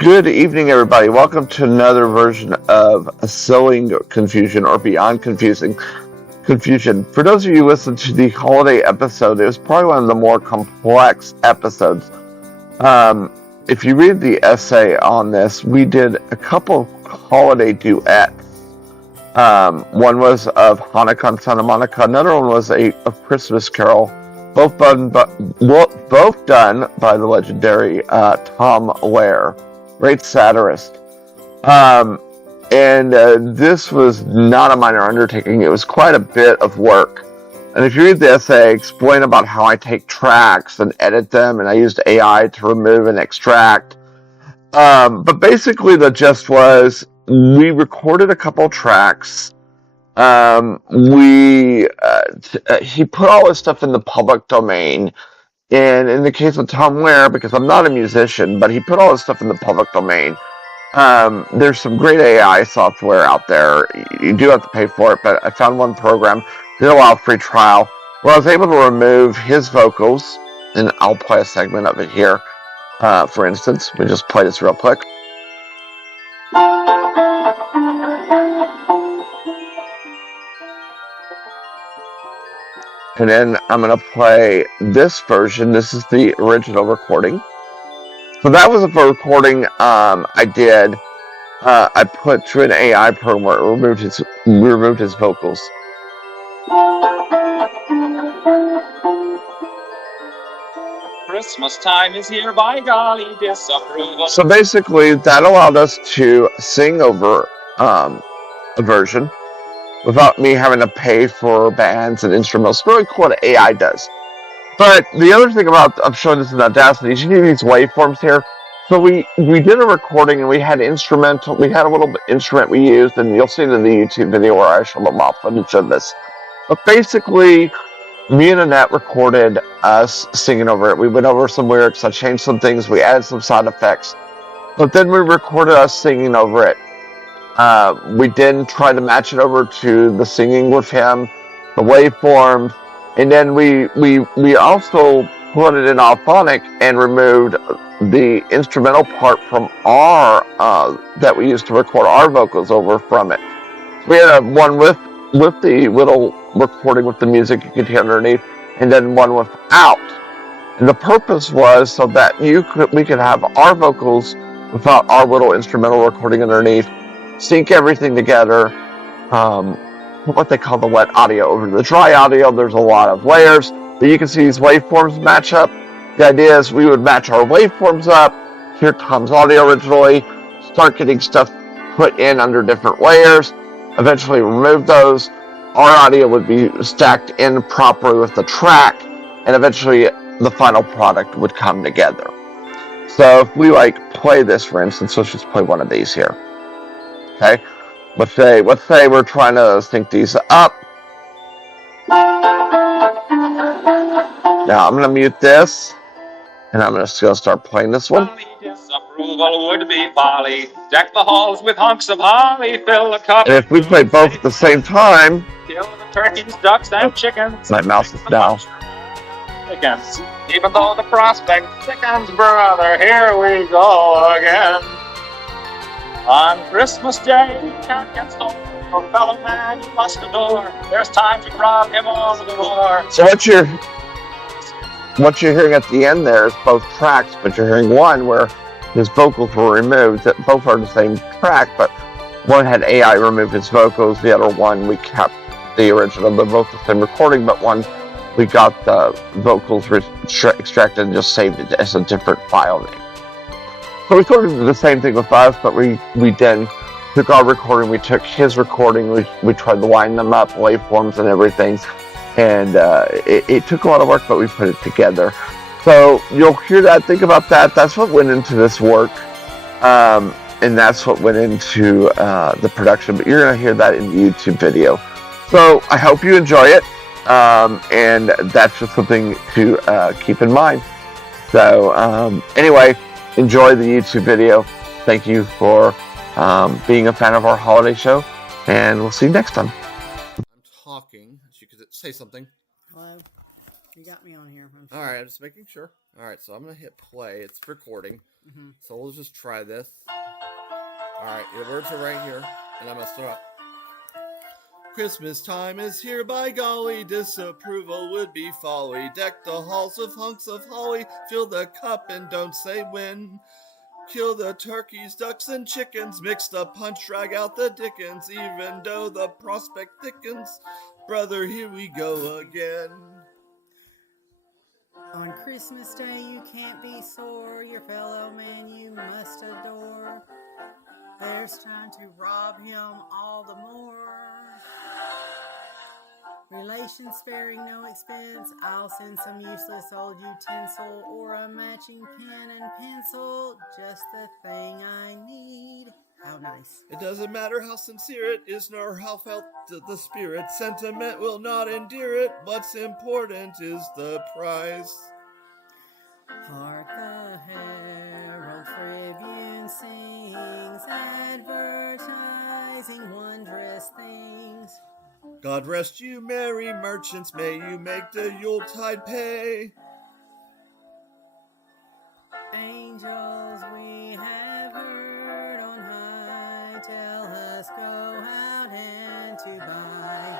Good evening, everybody. Welcome to another version of Sowing Confusion or Beyond Confusion. For those of you who listened to the holiday episode, it was probably one of the more complex episodes. If you read the essay on this, we did a couple holiday duets. One was of Hanukkah and Santa Monica. Another one was a Christmas Carol, both done by the legendary Tom Lehrer, great satirist. This was not a minor undertaking. It was quite a bit of work. And if you read the essay, I explain about how I take tracks and edit them, and I used AI to remove and extract. But basically the gist was, we recorded a couple tracks. He put all his stuff in the public domain. And in the case of Tom Lehrer, because I'm not a musician, but he put all his stuff in the public domain. There's some great AI software out there. You do have to pay for it, but I found one program, did allow a free trial, where I was able to remove his vocals, and I'll play a segment of it here. For instance, we just play this real quick. And then I'm going to play this version. This is the original recording. So that was a recording I did. I put through an AI program where it removed his vocals. Christmas time is here, by golly, disapproval. So basically, that allowed us to sing over a version without me having to pay for bands and instrumentals. It's really cool what AI does. But the other thing about, I'm showing this in Audacity, is you need these waveforms here. So we did a recording, and we had a little instrument we used, and you'll see it in the YouTube video where I show them off footage of this. But basically, me and Annette recorded us singing over it. We went over some lyrics, I changed some things, we added some sound effects. But then we recorded us singing over it. We then tried to match it over to the singing with him, the waveforms, and then we also put it in alphonic and removed the instrumental part from our that we used to record our vocals over from it. We had one with the little recording with the music you could hear underneath, and then one without. And the purpose was so that we could have our vocals without our little instrumental recording underneath, sync everything together, what they call the wet audio over the dry audio. There's a lot of layers, but you can see these waveforms match up. The idea is we would match our waveforms up, hear Tom's audio originally, start getting stuff put in under different layers, eventually remove those. Our audio would be stacked in properly with the track, and eventually the final product would come together. So if we play this, for instance, let's just play one of these here. Okay, let's say we're trying to sync these up. Now I'm going to mute this, and I'm just going to start playing this one. Disapproval would be folly. Deck the halls with hunks of holly. Fill the cup. And if we play both at the same time, kill the turkeys, ducks, and chickens. My mouse is down. Chickens. Even though the prospect thickens, brother, here we go again. On Christmas Day, you can't get stolen. Your fellow man, you must adore. There's time to rob him over the war. So what you're hearing at the end there is both tracks, but you're hearing one where his vocals were removed. That both are the same track, but one had AI remove his vocals. The other one we kept the original. They're both the same recording, but one we got the vocals extracted and just saved it as a different file name. So we sort of did the same thing with us, but we then took our recording, we took his recording, we tried to line them up, waveforms and everything, and it took a lot of work, but we put it together. So you'll hear that, think about that, that's what went into this work, and that's what went into the production, but you're going to hear that in the YouTube video. So I hope you enjoy it, and that's just something to keep in mind. So anyway, enjoy the YouTube video. Thank you for being a fan of our holiday show, and we'll see you next time. I'm talking, so you could say something. Hello. You got me on here. I'm All right, I'm just making sure. All right, so I'm going to hit play. It's recording. Mm-hmm. So we'll just try this. All right, the words are right here, and I'm going to start. Christmas time is here, by golly, disapproval would be folly. Deck the halls with hunks of holly, fill the cup and don't say when. Kill the turkeys, ducks, and chickens, mix the punch, drag out the dickens, even though the prospect thickens. Brother, here we go again. On Christmas Day you can't be sore, your fellow man you must adore. There's time to rob him all the more. Relations sparing no expense, I'll send some useless old utensil or a matching pen and pencil, just the thing I need. How nice. It doesn't matter how sincere it is, nor how felt the spirit. Sentiment will not endear it. What's important is the prize. Hark the Herald Tribune sings, advertising wondrous things. God rest you, merry merchants, may you make the Yuletide pay. Angels we have heard on high, tell us go out and to buy.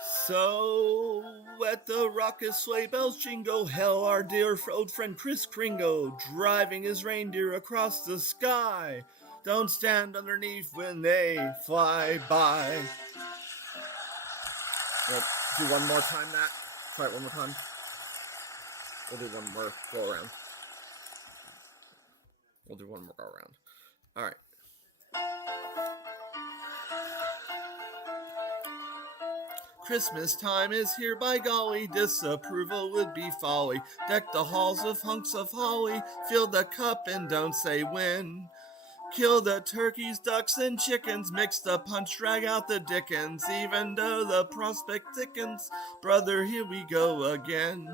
So at the raucous sleigh bells jingle, hail our dear old friend Kris Kringle, driving his reindeer across the sky. Don't stand underneath when they fly by. We'll do one more time, Matt. Try it one more time. We'll do one more go around. We'll do one more go around. All right. Christmas time is here, by golly, disapproval would be folly. Deck the halls with hunks of holly, fill the cup and don't say when. Kill the turkeys, ducks, and chickens, mix the punch, drag out the dickens, even though the prospect thickens. Brother, here we go again.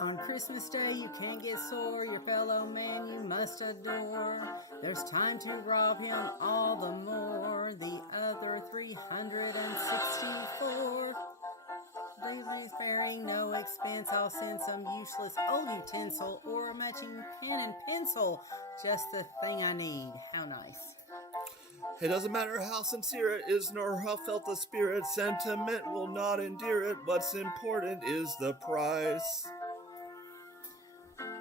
On Christmas Day you can't get sore, your fellow man you must adore. There's time to rob him all the more, the other 364. Daily sparing no expense, I'll send some useless old utensil or a matching pen and pencil, just the thing I need. How nice. It doesn't matter how sincere it is, nor how felt the spirit. Sentiment will not endear it. What's important is the price.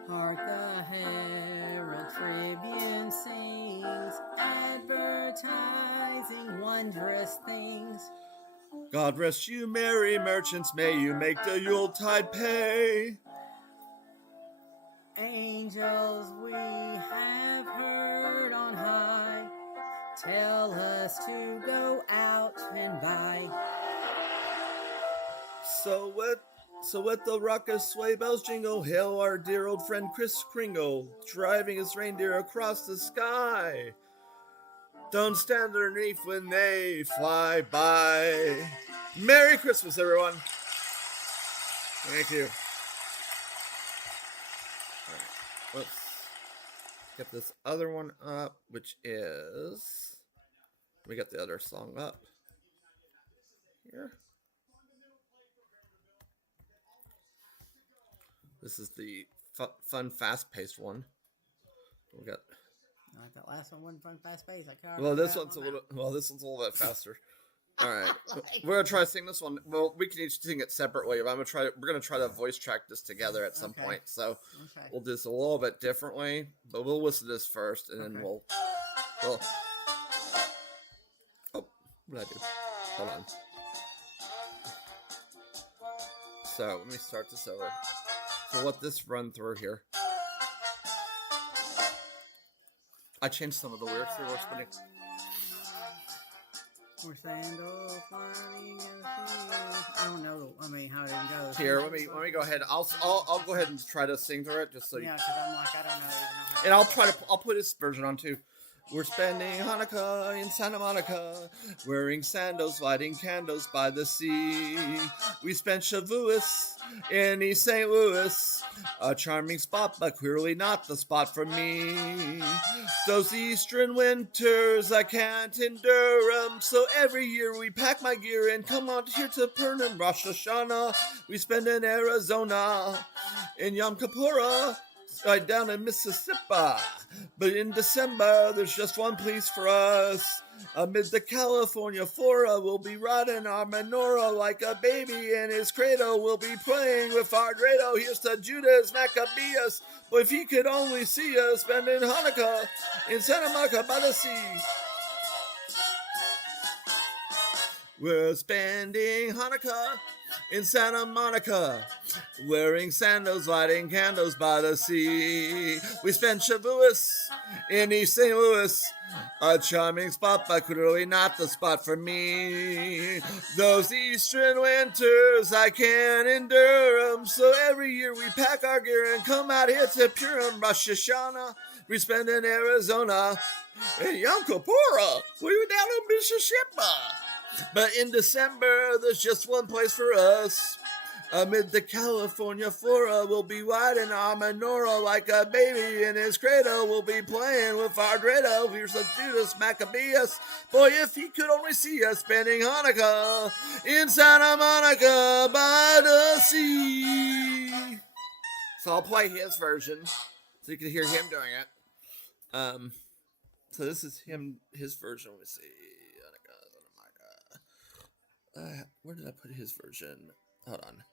Hark the Herald Tribune sings, advertising wondrous things. God rest you, merry merchants, may you make the Yuletide pay. Angels we have heard on high, tell us to go out and buy. So at the raucous sleigh bells jingle, hail our dear old friend Kris Kringle, driving his reindeer across the sky. Don't stand underneath when they fly by. Merry Christmas, everyone. Thank you. All right, let's get this other one up, which is... We got the other song up here. This is the fun, fast-paced one. We got... That last one wasn't fun, fast paced. Well, this one's a little. Well, this one's a little bit faster. All right, we're gonna try to sing this one. Well, we can each sing it separately. But we're gonna try to voice track this together at some point. So we'll do this a little bit differently. But we'll listen to this first, and then we'll. Oh, what did I do? Hold on. So let me start this over. So let this run through here. I changed some of the lyrics here. We're sandals flying in the sea. I don't know. I mean, how it even goes. Here, let me go ahead. I'll go ahead and try to sing through it just so. Yeah, because I'm like I don't know. And I'll put this version on too. We're spending Hanukkah in Santa Monica, wearing sandals, lighting candles by the sea. We spent Shavuos in East St. Louis, a charming spot, but clearly not the spot for me. Those eastern winters, I can't endure them, so every year we pack my gear and come out here to Purim, Rosh Hashanah. We spend in Arizona, in Yom Kippur, right down in Mississippi. But in December, there's just one place for us. Amid the California flora, we'll be riding our menorah like a baby in his cradle. We'll be playing with our dreidel. Here's to Judas Maccabeus. But if he could only see us spending Hanukkah in Santa Monica by the sea. We're spending Hanukkah in Santa Monica, wearing sandals, lighting candles by the sea. We spent Shavuos in East St. Louis, a charming spot, but clearly not the spot for me. Those eastern winters, I can't endure them, so every year we pack our gear and come out here to Purim, Rosh Hashanah. We spend in Arizona, in Yom Kippur, we were down in Mississippi. But in December, there's just one place for us. Amid the California flora, we'll be riding our menorah like a baby in his cradle. We'll be playing with our dreidel. Here's the Judas Maccabeus. Boy, if he could only see us spending Hanukkah in Santa Monica by the sea. So I'll play his version so you can hear him doing it. So this is his version. Let me see. Where did I put his version? Hold on.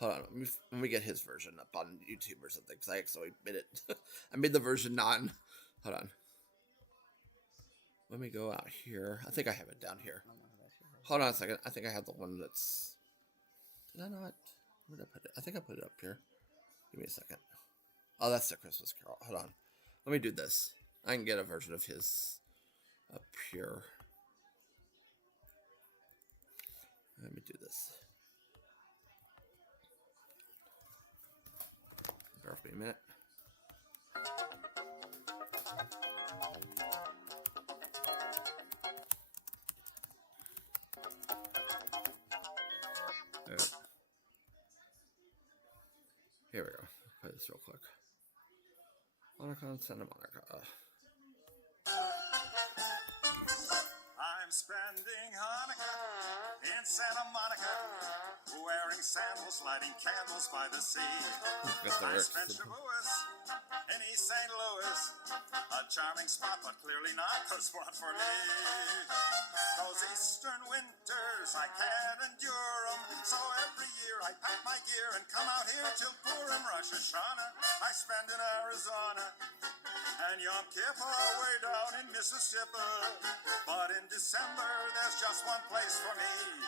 Let me get his version up on YouTube or something, because I actually made it. I made the version non. Hold on. Let me go out here. I think I have it down here. Hold on a second. I think I have the one that's... Did I not? Where did I put it? I think I put it up here. Give me a second. Oh, that's the Christmas Carol. Hold on. Let me do this. I can get a version of his up here. Let me do this. Bear with me a minute. Here we go. Play this real quick. Hanukkah and Santa Monica. I'm spending Hanukkah in Santa Monica, wearing sandals, lighting candles by the sea. I spent Shavuos in East St. Louis, a charming spot, but clearly not the spot for me. Those eastern winters, I can't endure them, so every year I pack my gear and come out here till Purim, Rosh Hashanah. I spend in Arizona and Yom Kippur way down in Mississippi. But in December, there's just one place for me.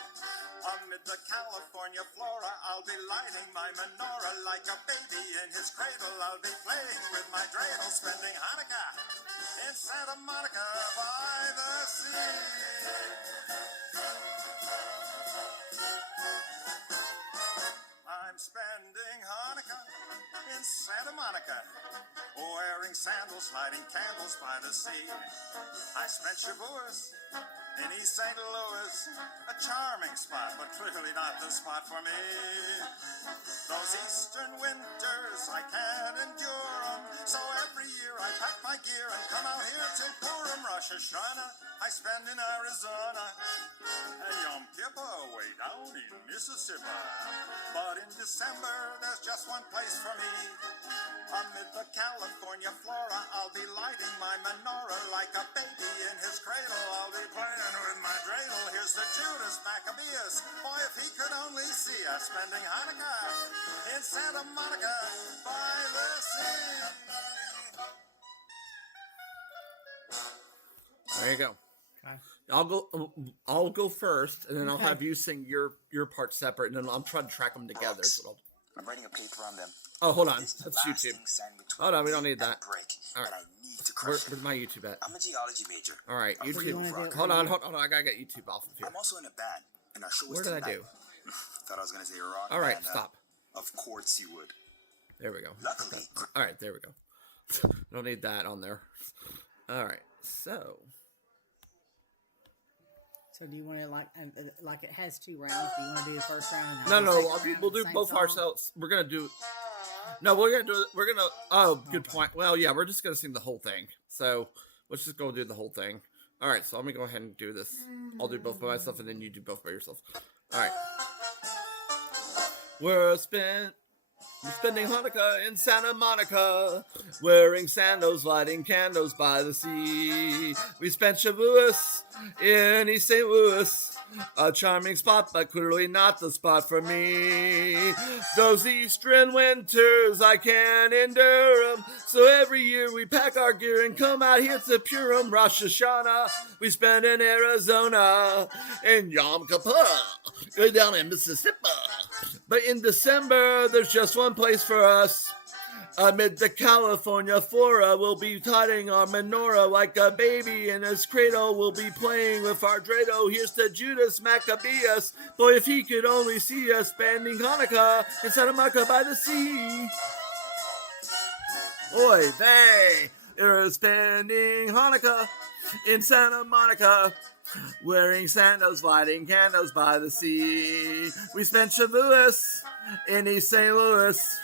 Amid the California flora, I'll be lighting my menorah like a baby in his cradle. I'll be playing with my dreidel, spending Hanukkah in Santa Monica by the sea. I'm spending Hanukkah in Santa Monica, wearing sandals, lighting candles by the sea. I spent Shavuos in East St. Louis, a charming spot, but clearly not the spot for me. Those eastern winters, I can't endure them, so every year I pack my gear and come out here till Purim, Rosh Hashanah. I spend in Arizona and Yom Kippur way down in Mississippi. But in December, there's just one place for me. Amid the California flora, I'll be lighting my menorah like a baby in his cradle. I'll be playing with my dreidel. Here's the Judas Maccabeus. Boy, if he could only see us spending Hanukkah in Santa Monica by the sea. There you go. Okay. I'll go first, and then I'll have you sing your part separate, and then I'll try to track them together. I'm writing a paper on them. Oh, hold on. That's YouTube. Hold on, we don't need that. All right. I need to crush Where's my YouTube at? I'm a geology major. All right, YouTube. Hold on. I gotta get YouTube off of here. I'm also in a band, and our show was What did I tonight. do? Thought I was gonna say rock. All right, band, stop. Of course you would. There we go. Luckily. All right, there we go. Don't need that on there. All right, so. So do you want it like it has 2 rounds? Do you want to do the first round? And No, then the no, second round we'll with the do same both song? ourselves. We're gonna do. No, we're gonna do it. We're gonna. Oh, good point. Well, yeah, we're just gonna sing the whole thing. So let's just go do the whole thing. All right, so let me go ahead and do this. I'll do both by myself, and then you do both by yourself. All right. We're spending Hanukkah in Santa Monica, wearing sandals, lighting candles by the sea. We spent Shavuos in East St. Louis, a charming spot, but clearly not the spot for me. Those eastern winters, I can't endure them, so every year we pack our gear and come out here to Purim. Rosh Hashanah, we spend in Arizona, and Yom Kippur, we're down in Mississippi. But in December, there's just one place for us. Amid the California flora, we'll be lighting our menorah like a baby in his cradle. We'll be playing with our dreidel. Here's to Judas Maccabeus. Boy, if he could only see us spending Hanukkah in Santa Monica by the sea. Oy vey, you're spending Hanukkah in Santa Monica, wearing sandals, lighting candles by the sea. We spent Shavuos in East St. Louis,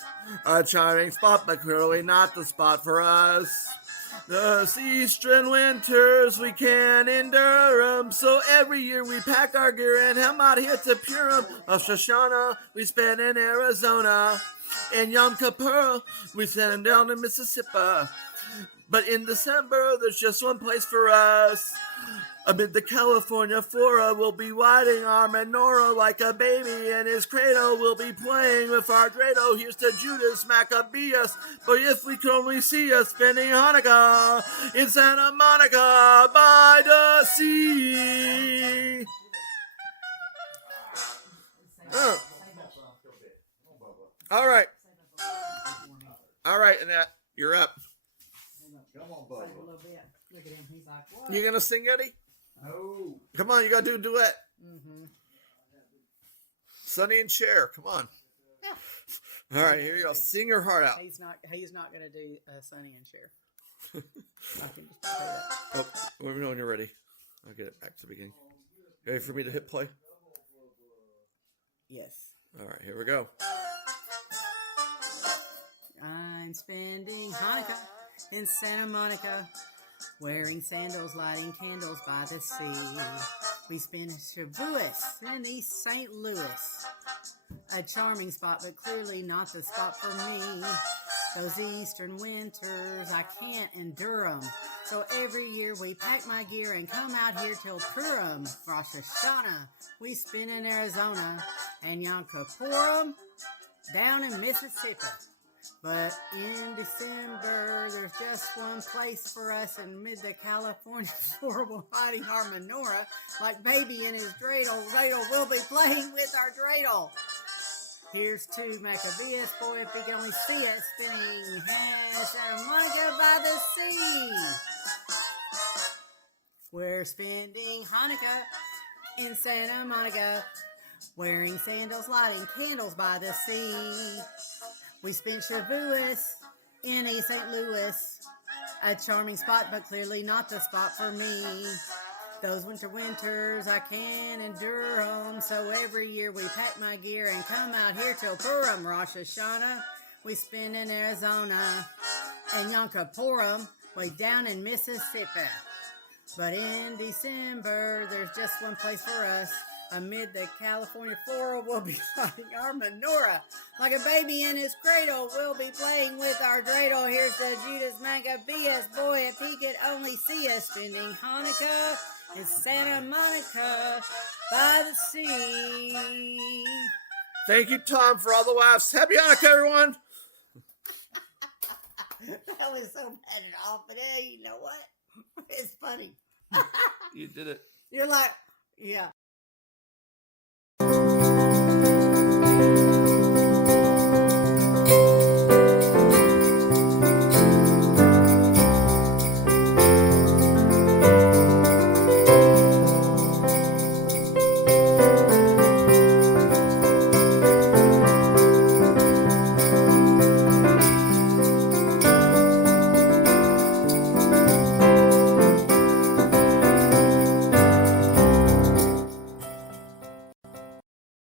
a charming spot, but clearly not the spot for us. Those eastern winters, we can't endure them, so every year we pack our gear and come out here to Purim. Rosh Hashanah, we spend in Arizona, and Yom Kippur, we send them down to Mississippi. But in December, there's just one place for us. Amid the California flora, we'll be lighting our menorah like a baby in his cradle. We'll be playing with our dreidel. Here's to Judas Maccabeus. But if we could only see us spending Hanukkah in Santa Monica by the sea. All right. All right, Annette, you're up. Come on, Sing Bubba. a little bit. Look at him. He's like, what? You gonna sing, Eddie? No. Come on, you gotta do a duet. Mm-hmm. Sonny and Cher, come on. All right, here you go. Sing your heart out. He's not gonna do Sonny and Cher. I can just tell that. Oh, let me know when you're ready. I'll get it back to the beginning. Ready for me to hit play? Yes. All right, here we go. I'm spending Hanukkah in Santa Monica, wearing sandals, lighting candles by the sea. We spend Shavuos in East St. Louis, a charming spot, but clearly not the spot for me. Those eastern winters, I can't endure them. So every year we pack my gear and come out here till Purim. Rosh Hashanah, we spend in Arizona, and Yom Kippur down in Mississippi. But in December, there's just one place for us in mid the California flora. We're hiding our menorah like baby in his dreidel. We'll be playing with our dreidel. Here's to Maccabeus, boy, if he can only see us spinning Santa Monica by the sea. We're spending Hanukkah in Santa Monica, wearing sandals, lighting candles by the sea. We spent Shavuos in East St. Louis, a charming spot, but clearly not the spot for me. Those winters, I can't endure them, so every year we pack my gear and come out here till Purim. Rosh Hashanah, we spend in Arizona, and Yom Kippur, way down in Mississippi. But in December, there's just one place for us. Amid the California flora, we'll be lighting our menorah. Like a baby in his cradle, we'll be playing with our dreidel. Here's to Judas Maccabeus. Boy, if he could only see us spending Hanukkah in Santa Monica by the sea. Thank you, Tom, for all the laughs. Happy Hanukkah, everyone. That was so bad and off, but hey, you know what? It's funny. You did it. You're like, yeah.